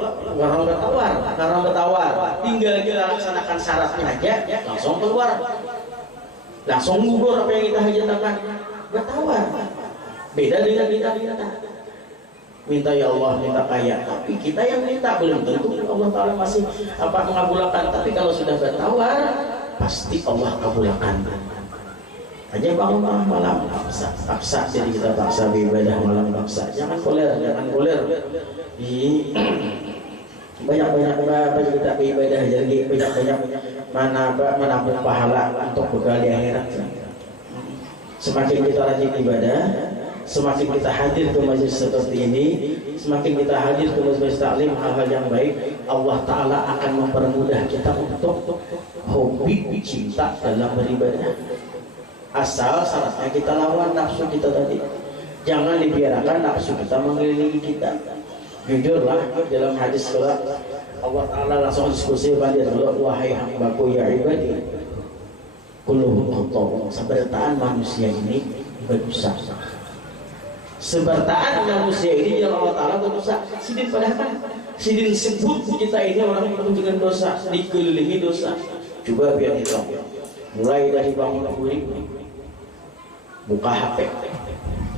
bertawar, tinggal kita laksanakan syaratnya aja, langsung keluar, langsung gugur apa yang kita hajatkan. Bertawar. Beda dengan kita minta ya Allah, minta kaya, tapi kita yang minta belum tentu Allah Ta'ala masih mengabulkan. Tapi kalau sudah bertawar pasti Allah kabulkan. Hanya bangun malam paksa, jadi kita paksa beribadah malam, paksa, jangan koler di banyak kita beribadah, jadi banyak menabung pahala untuk bekal di akhirat. Semakin kita rajin ibadah, semakin kita hadir ke majelis seperti ini, semakin kita hadir ke majelis taklim hal-hal yang baik, Allah Ta'ala akan mempermudah kita untuk hobi cinta dalam beribadah. Asal syaratnya kita lawan nafsu kita tadi. Jangan dibiarkan nafsu kita mengelilingi kita. Jujurlah, dalam hadis sholat Allah Ta'ala langsung diskusi pada sholat, wahai hambaku ya ibadi kulluhum khata'un, sebertaan manusia ini berdosa. Sebertaan manusia ini yang Allah Ta'ala berdosa. Sidin padahal kan sidin sebut kita ini orang yang penuh dengan dosa, dikelilingi dosa. Coba biar kita mulai dari bangun kuring, buka HP,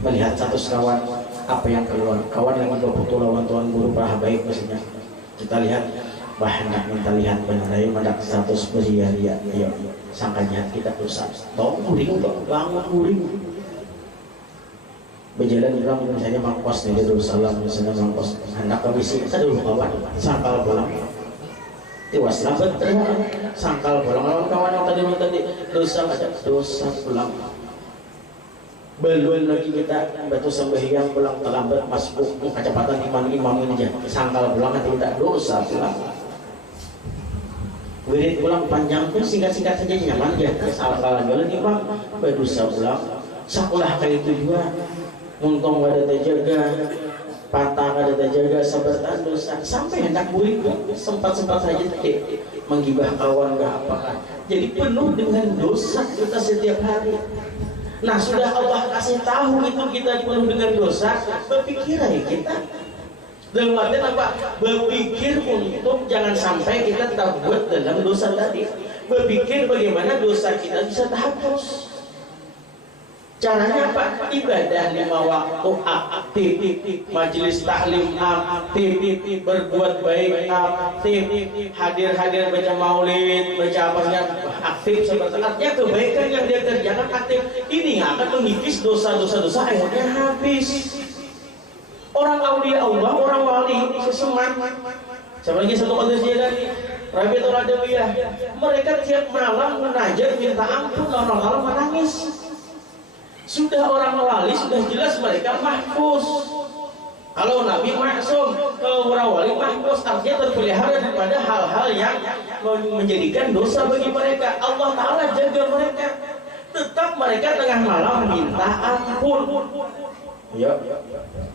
melihat status kawan apa yang keluar, kawan yang berfoto lawan tuan guru para baik maksudnya. Kita lihat bahan minta lihat benar mendak status beria-ria, ayo sangka jahat kita dosa. Tong kuring, bangun kuring. Berjalan bilang misalnya mangkos nih Darussalam, misalnya mangkos hendak kebisi kita dulu kawan sangkal bolang tiwas lambat sangkal bolang lawan kawan yang tadi dosa pulang belum lagi kita batu sembahyang pulang terlambat masuk kecepatan imam aja sangkal bolang nanti kita dosa pulang wirid pulang panjang pun singkat-singkat saja nyaman ya salah jalan imam berdosa pulang sekolah kayak itu juga untung ada terjaga, patah ada terjaga, sebertaan dosa sampai hendak burik sempat saja tadi menggibah kawan ke apakah. Jadi penuh dengan dosa kita setiap hari. Nah sudah Allah kasih tahu itu kita penuh dengan dosa, berpikir aja kita. Dalam artian apa? Berpikir untuk jangan sampai kita terbuat dalam dosa tadi. Berpikir bagaimana dosa kita bisa terhapus. Caranya apa? Ibadah 5 waktu aktif, majelis taklim aktif, berbuat baik aktif, hadir baca maulid, baca apanya aktif seperti artinya kebaikan yang dia kerjakan aktif. Ini akan mengikis dosa-dosa akhirnya habis. Orang aulia Allah, orang wali seseman. Sebagai satu hadis dari Rabi'atul Adawiyah, mereka tiap malam munajat minta ampun, orang-orang menangis. Sudah orang wali sudah jelas mereka mahfuz. Kalau Nabi maksum, kalau orang wali mahfuz artinya terpelihara daripada hal-hal yang menjadikan dosa bagi mereka. Allah Ta'ala jaga mereka. Tetap mereka tengah malam minta ampun. Ya,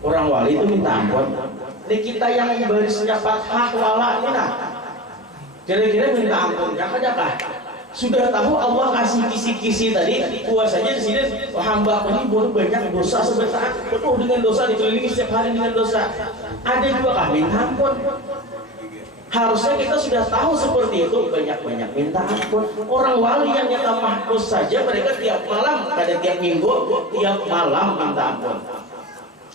orang wali itu minta ampun. Ini kita yang barisnya fathah wala ini nah. Kira-kira minta ampun, jakah-jakah. Sudah tahu Allah kasih kisi-kisi tadi puasanya di sini hamba ini boleh banyak dosa sebentar penuh dengan dosa dikelilingi setiap hari dengan dosa. Ada juga kami ampun. Harusnya kita sudah tahu seperti itu, banyak-banyak minta ampun. Orang wali yang nyata mahfuz saja mereka tiap malam, pada tiap minggu, tiap malam minta ampun.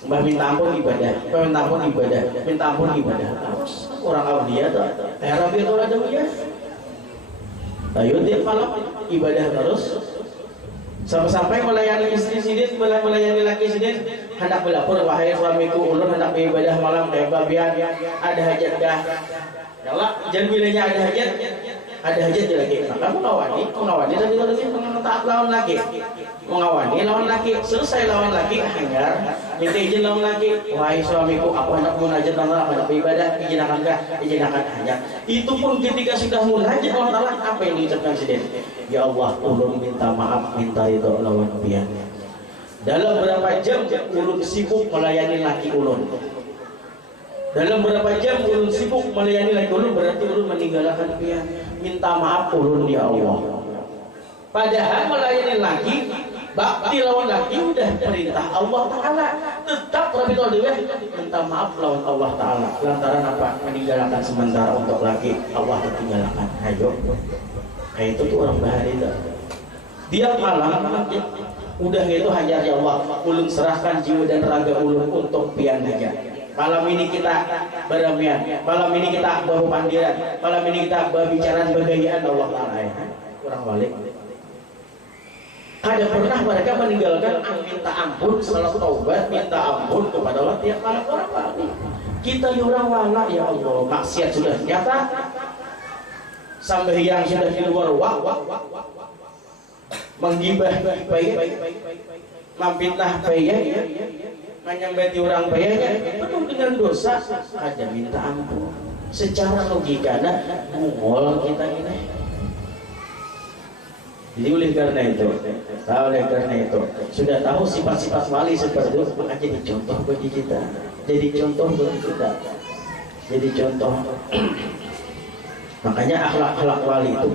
Mbah minta ampun ibadah, minta ampun ibadah, minta ampun ibadah. Terus orang aulia tuh, Rabi'atul Adawiyah. Ayo tiap malam ibadah terus sampai melayani istri sidin, melayani laki sidin, hendak berlapor wahai suamiku ulun hendak beribadah malam kayak babian ada hajat dah. Ya Allah, jangan bilanya ada hajat ada hajat lagi, maka mengawani dan juga lagi taat lawan lagi, mengawani lawan lagi, selesai lawan lagi, hingga minta izin lawan lagi, wahai suamiku, aku hendak munajat Allah, hendak beribadah, izinkan hajat. Itu pun ketika sudah munajat Allah Taala, apa yang diucapkan Sidin? Ya Allah, ulun minta maaf, minta ridho lawan pian. Dalam berapa jam ulun sibuk melayani laki ulun. Dalam berapa jam ulun sibuk melayani laki ulun, berarti ulun meninggalkan pian. Minta maaf ulun ya Allah. Padahal melayani laki, bakti lawan laki udah perintah Allah Ta'ala. Tetap Rabbi Toldewe minta maaf lawan Allah Ta'ala. Lantaran apa? Meninggalkan sementara untuk laki, Allah tertinggalkan. Ayo. Kayak itu tuh orang bahari itu. Dia malam udah gitu hajar ya Allah, ulun serahkan jiwa dan raga ulun untuk pian aja. Malam ini kita beramian, malam ini kita bahu pandiran, malam ini kita berbicaraan begayaan Allah Ta'ala. Kurang balik. Ada pernah mereka meninggalkan minta ampun, salat taubat, minta ampun kepada Allah tiap malam orang balik. Kita orang wala ya Allah, maksiat sudah nyata, sampai yang sudah di luar menggibah baik, mampitnah baik, menyambati orang baiknya, penuh dengan dosa. Ada minta ampun. Secara logika, mungol kita ini. Jadi oleh karena itu, sudah tahu sifat-sifat wali seperti itu, maka jadi contoh bagi kita. Jadi contoh bagi kita. Jadi contoh. Makanya akhlak-akhlak wali itu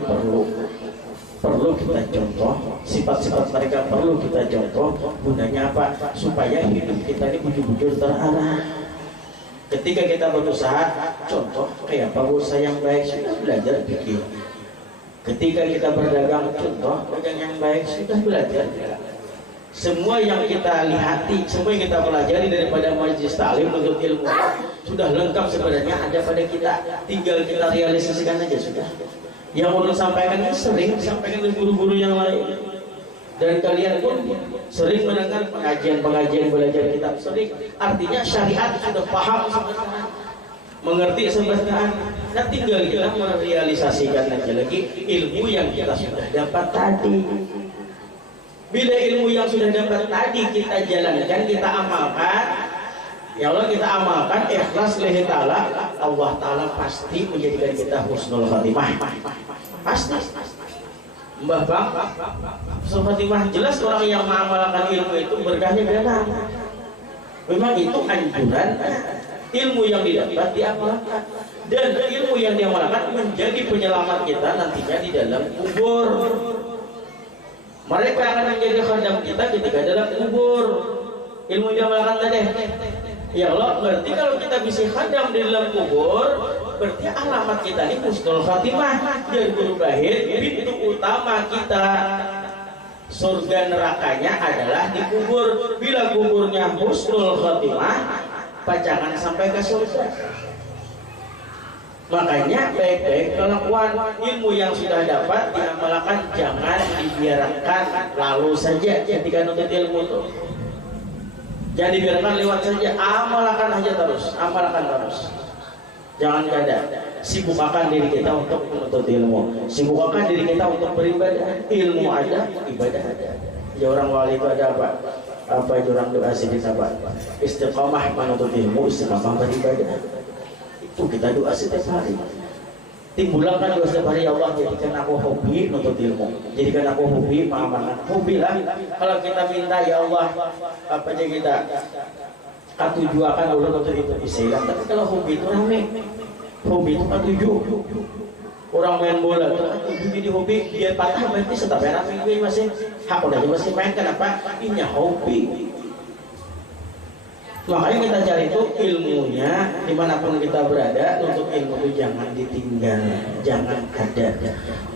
perlu kita contoh, sifat-sifat mereka perlu kita contoh. Gunanya apa? Supaya hidup kita ini bujur-bujur terarah. Ketika kita berusaha, contoh kayak apa usaha yang baik, sudah belajar bikin. Ketika kita berdagang, contoh dagang yang baik, sudah belajar. Semua yang kita lihati, semua yang kita pelajari daripada majelis ta'lim untuk ilmu sudah lengkap sebenarnya ada pada kita. Tinggal kita realisasikan aja sudah. Yang ulun sampaikan ini sering disampaikan oleh guru-guru yang lain, dan kalian pun sering mendengar pengajian belajar kitab sering. Artinya syariat sudah paham sebenarnya, mengerti sebenarnya. Nah tinggal kita merealisasikan aja lagi ilmu yang kita sudah dapat tadi. Bila ilmu yang sudah dapat tadi kita jalankan, kita amalkan, ya Allah kita amalkan ikhlas lillahi ta'ala, Allah Ta'ala pasti menjadikan kita husnul khatimah. Pasti. Mbah Bang, husnul khatimah jelas orang yang mengamalkan ilmu itu berkahnya benar. Memang itu anjuran, ilmu yang didapat diamalkan, dan ilmu yang diamalkan menjadi penyelamat kita nantinya di dalam kubur. Mereka akan menjadi khadam kita ketika dalam kubur. Ilmu yang diamalkan tadi. Ya Allah, berarti kalau kita bisa khadam di dalam kubur, berarti alamat kita ini husnul khatimah. Dan guru bahir, pintu utama kita surga nerakanya adalah di kubur. Bila kuburnya husnul khatimah, jangan sampai ke surga. Makanya baik-baik kelakuan, ilmu yang sudah dapat diamalkan, jangan dibiarkan lalu saja ketika nuntut ilmu itu. Jangan dibiarkan lewat saja, amalkan aja terus, amalkan terus. Jangan ada sibukkan diri kita untuk menuntut ilmu, sibukkan diri kita untuk beribadah. Ilmu ada, ibadah ada. Ya orang wali itu ada apa? Apa itu orang doa sedih apa? Istiqamah menuntut ilmu, istiqamah beribadah. Itu kita doa setiap hari. Timbulkan doa setiap hari, ya Allah jadikan aku hobi menuntut ilmu, jadikan aku hobi mengamalkan. Hobi lah. Kalau kita minta ya Allah apa aja kita katujuakan ulun untuk itu bisa. Tapi kalau hobi itu rame, hobi itu katuju. Orang main bola itu katuju jadi hobi, dia patah berarti setap enak ini masih hak udah masih main. Kenapa? Ini hobi. Makanya kita cari itu ilmunya dimanapun kita berada. Untuk ilmu itu jangan ditinggal, jangan ada.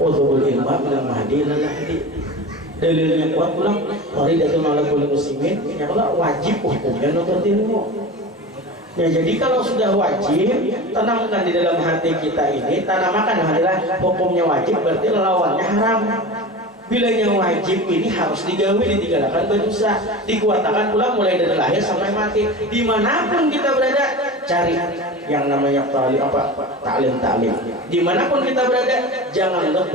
Untuk ilmu menamadi lelaki dalilnya kuat pulang hari datang ala kulli muslimin, ya kalau wajib hukumnya nuntut ilmu. Ya jadi kalau sudah wajib, tanamkan di dalam hati kita ini, tanamkan adalah hukumnya wajib, berarti lawannya haram. Bila yang wajib ini harus digawe, ditinggalkan berdosa, dikuatakan pula mulai dari lahir sampai mati. Dimanapun kita berada, cari yang namanya taklim. Dimanapun kita berada, jangan lepas